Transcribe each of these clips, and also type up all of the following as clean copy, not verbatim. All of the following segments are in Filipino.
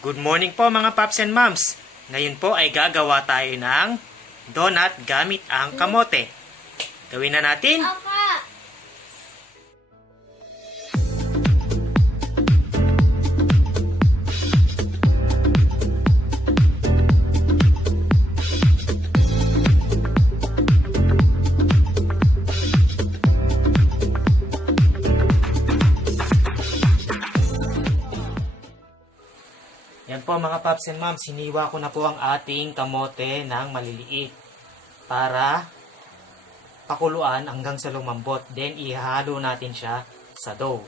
Good morning po mga paps and moms. Ngayon po ay gagawa tayo ng donut gamit ang kamote. Gawin na natin. Opo. Yan po mga paps and moms, hiniwa ko na po ang ating kamote ng maliliit para pakuluan hanggang sa lumambot. Then ihalo natin siya sa dough.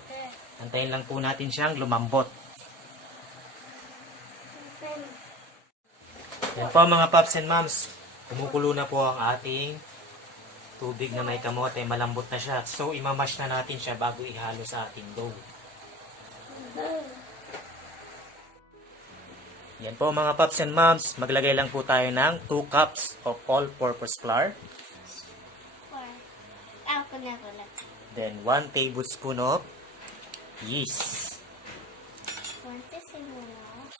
Antayin lang po natin siyang lumambot. Yan po mga paps and moms, kumukulo na po ang ating tubig na may kamote. Malambot na siya. So imamash na natin siya bago ihalo sa ating dough. Yan po mga paps and moms, maglagay lang po tayo ng 2 cups of all-purpose flour. Ako na pala. Then 1 tablespoon of yeast. 1 teaspoon of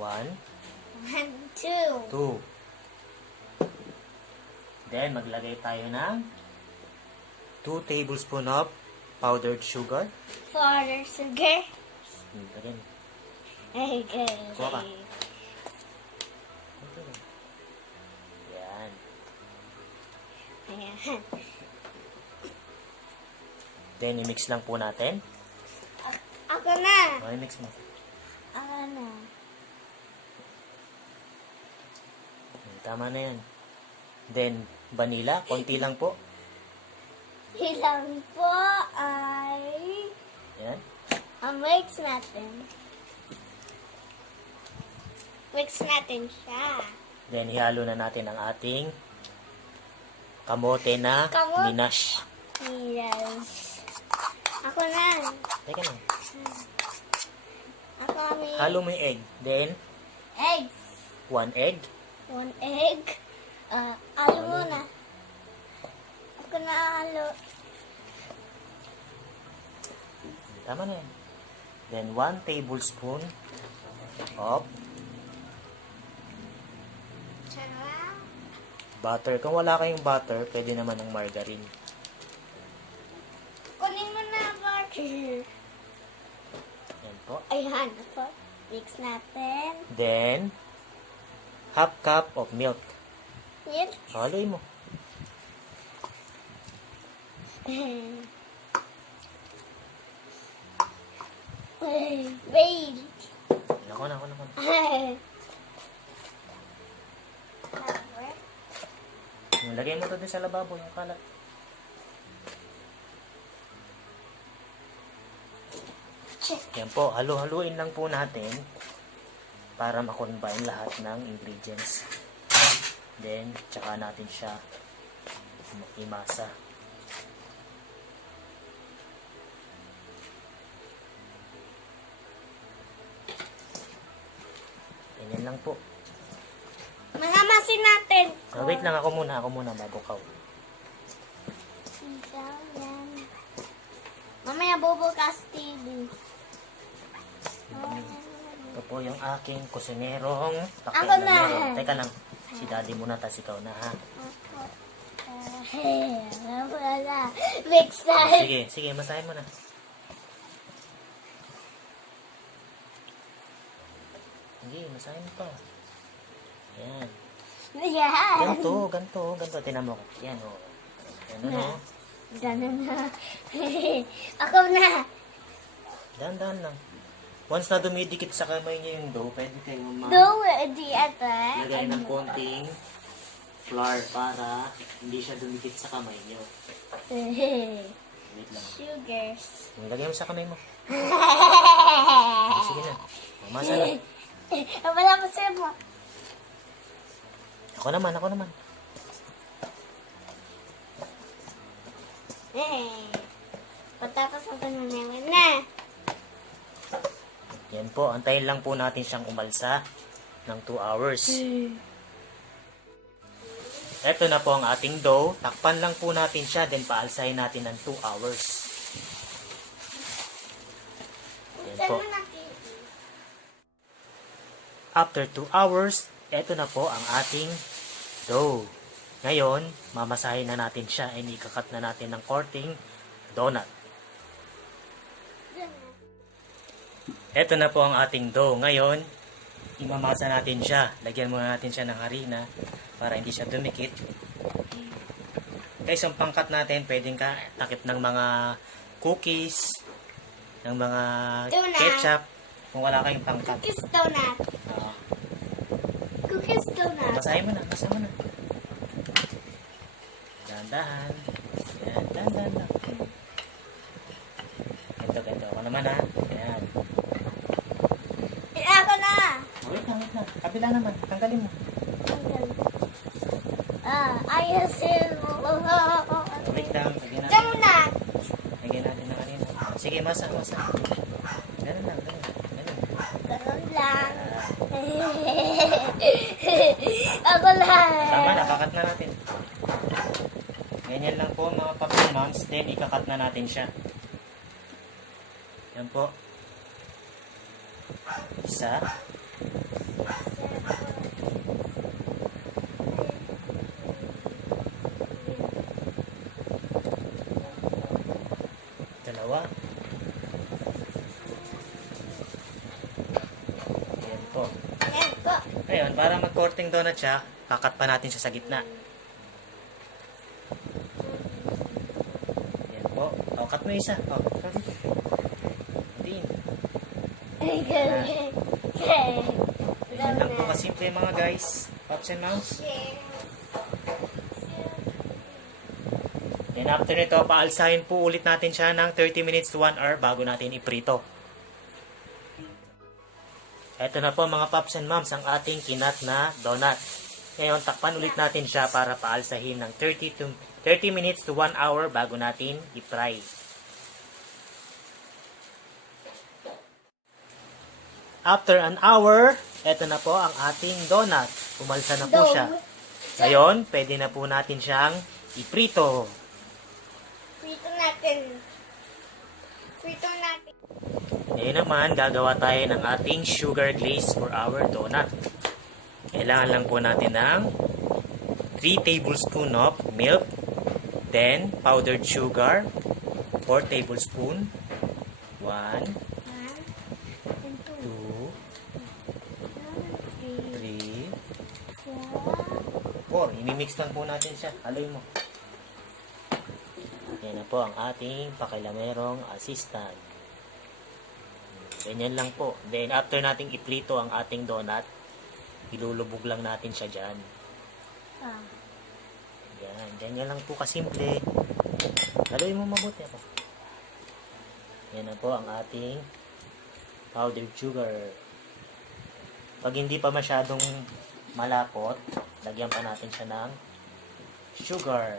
1, 2. 2. Then maglagay tayo ng 2 tablespoon of powdered sugar. For sugar. Lagyan. Okay. Kuha ka. Yan. Ayan. Then i-mix lang po natin. Ako na. O, i-mix mo. Ako na. Tama na yan. Then vanilla, konti lang po. Ilang po ay Yan. mix natin. Mix natin siya. Then ihalo na natin ang ating kamote na Kamote. minash. Yes. Ako na. Teka lang. Ako may Halo mo yung egg. Then, eggs. 1 egg. 1 egg. Halo muna. Ako na halo. Tama na yan. Then, 1 tablespoon of Sarap. butter. Kung wala kayong butter, pwede naman ng margarine. Kunin mo na butter. Yan po. Ayan. Ako. Mix natin. Then, half cup of milk. Yan. Haloy mo. Wait. Nako. Lagay mo to din sa lababo, yung kalat. Yan po, halo-haluin lang po natin para makombine lahat ng ingredients. Then, tsaka natin siya imasa. Ganyan lang po. Mahamasin natin. Wait lang, ako muna bago ka. Yan. Mamaya bubukas TV. Ito po yung aking kusinerong Ako na. Teka lang, si daddy muna, tas ikaw na ha. Wala. Mix na. Sige, masahin mo na. Sige, masahin mo pa. Yan. Yan. Ganto. Tinan mo. Yan, o. Yan, o. Ganun na. Ako na. Dahan-dahan lang. Once na dumidikit sa kamay niyo yung dough, pwede kayong Di ata. lagay ng konting flour para hindi siya dumikit sa kamay niyo. Wait lang. Sugars. Lagay mo sa kamay mo. Sige na. Mamasa na. Wala ko sa'yo mo. Ako naman. Patatas ako na na. Yan po, antayin lang po natin siyang umalsa ng 2 hours. Ito na po ang ating dough. Takpan lang po natin siya, then paalsahin natin ng 2 hours. Yan po. After 2 hours, eto na po ang ating dough. Ngayon, mamasahin na natin siya and ikakat na natin ng korting donut. Eto na po ang ating dough. Ngayon, imamasa natin siya. Lagyan muna natin siya ng harina para hindi siya dumikit. Guys, ang pangkat natin, pwedeng takip ng mga cookies, ng mga Donut. ketchup, kung wala kayong pangkat. Cookies donut. Ah, Cookies donut. basahin mo na, basa mo na. Dahan-dahan. Yan, dahan-dahan lang. Ganto. Ako naman ha. Yan. Ako na. Wait na. Kabila naman. Tanggalin mo. Ayasin mo. Wait lang. Lagyan natin. Donut. Lagyan natin ng kanina. Sige, masa. Ganun lang. Ganun lang. Ah, Ako lang. tama, nakakat na natin. Ganyan lang po mga paps and moms. Then, ikakat na natin siya. Yan po. Isa. Dalawa. Yan po. Yan po. Ngayon, para mag-coating donut siya, kakat pa natin siya sa gitna. Yan po. O, cut mo isa. O, sorry. Din. Ganyan lang po kasimple mga guys. Pops and moms. Then after nito, paalsahin po ulit natin siya ng 30 minutes to 1 hour bago natin iprito. Ito na po mga pops and moms ang ating kinat na donut. Ngayon, takpan ulit natin siya para paalsahin ng 30 minutes to 1 hour bago natin i-fry. After an hour, ito na po ang ating donut. Umalsa na po siya. Ngayon, pwede na po natin siyang iprito. Prito natin. Ngayon naman, gagawa tayo ng ating sugar glaze for our donut. Kailangan lang po natin ng 3 tablespoons of milk, then powdered sugar, 4 tablespoons, 1, 2, 3, 4. Imimix lang po natin siya. Haloy mo. Yan na po ang ating pakilamerong assistant. Ganyan lang po. Then, after nating iprito ang ating donut, ilulubog lang natin siya dyan. Yan. Ganyan lang po kasimple. Haloy mo mabuti ako. Yan na po ang ating powdered sugar. Pag hindi pa masyadong malapot, lagyan pa natin siya ng sugar.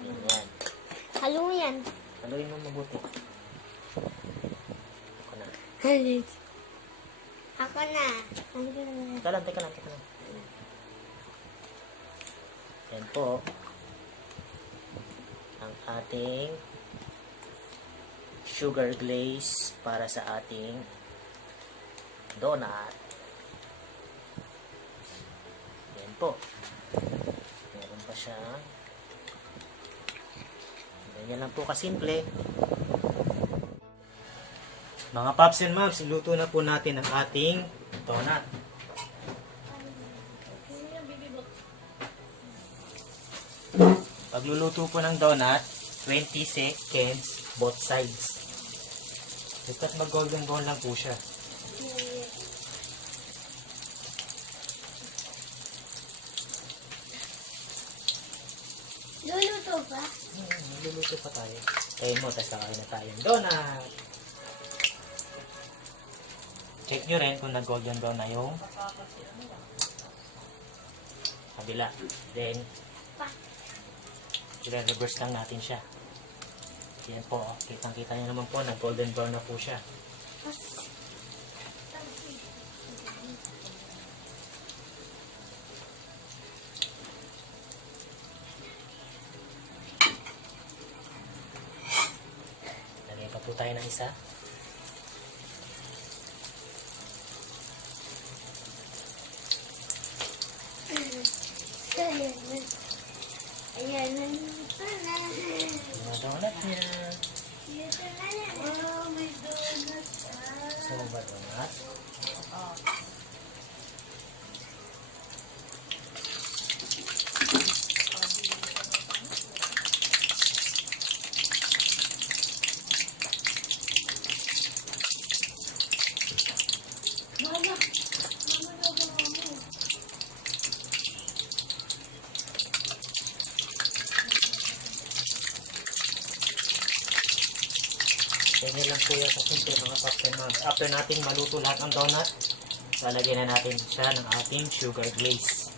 Yan. Halo yan. Haloy mo mabuti. Ako na. Ako na. Teka lang. Yan po. Ang ating sugar glaze para sa ating donut. Yan po. Meron pa siya. Ganyan lang po kasimple. Mga pops and moms, iluto na po natin ang ating donut. Pagluluto po ng donut, 20 seconds both sides. Basta mag golden brown lang po siya. Luluto ba? Magluluto pa tayo. Kain mo, tapos nakain na tayong donut. Check nyo rin kung nag-golden brown na yung kabila. Then, i-reverse lang natin siya. Yan po, oh. Kitang-kita nyo naman po, nag-golden brown na po siya. Lagyan pa po tayo ng isa. Dito na yan. Oh, may donut. So, ba donut? Mama. Mama daw ba mo? Ganyan lang po yan sa simple mga paps and mams. After nating maluto lahat ng donut, lalagyan na natin siya ng ating sugar glaze.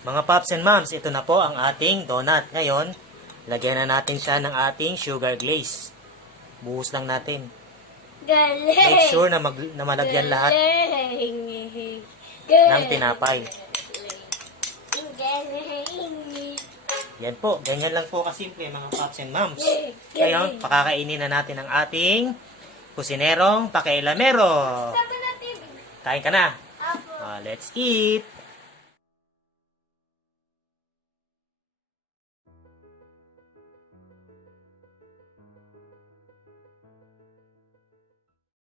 Mga paps and mams, ito na po ang ating donut. Ngayon, lagyan na natin siya ng ating sugar glaze. Buhos lang natin. Galing. Make sure na, na malagyan lahat Galing. ng tinapay. Galing. Yan po, ganyan lang po kasimple mga paps and mams. Ngayon, pakakainin na natin ang ating kusinerong pakailamero. Sabi natin. Kain ka na. Apo. Let's eat!